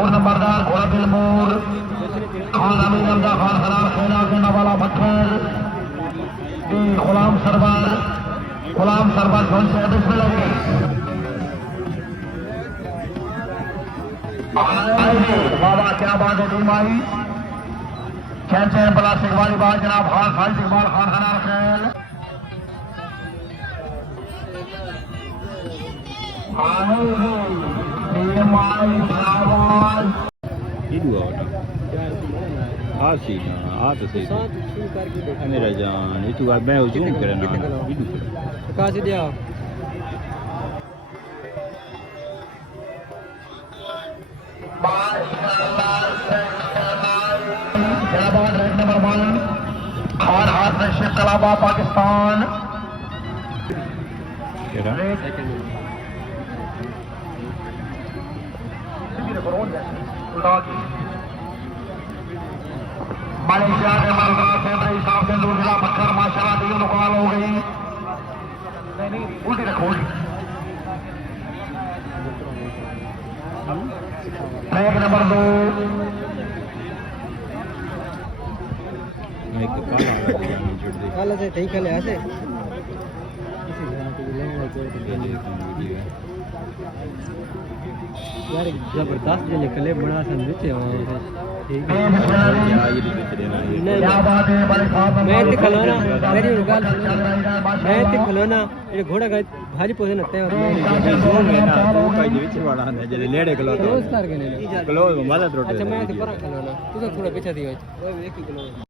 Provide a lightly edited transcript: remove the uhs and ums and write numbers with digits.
4 नंबरदार घोड़ा बिलमोर खान अमीर रमजा खान हराम खेना गेंदा वाला पत्थर गुलाम सरवर जोन से अध्यक्ष में लगे बाबा क्या बात है टीम आई चैंपियन प्लस इकबाल बात जनाब खालिद इकबाल खान हराम खेल मेरा जान ये तू मैं जूम करना कहाँ से दिया रेड नंबर 1 खान हाथ में शेख कलाबा पाकिस्तान मलेशिया के मालगांव सेंट्रल हिसाब से दूसरा पत्थर माशाल्लाह टीम मुकाल हो गई नहीं उल्टी रखो एक नंबर 2 काला से ठीक है ऐसे यार जबरदस्त ये कले बड़ा सन नीचे ठीक है मैं ते खलोना मेरी गल मैं ते खलोना ये घोड़ा का भारी पोसे लगते हैं क्लोज अच्छा मैं ते पर खलोना तू तो थोड़ा पीछे दियो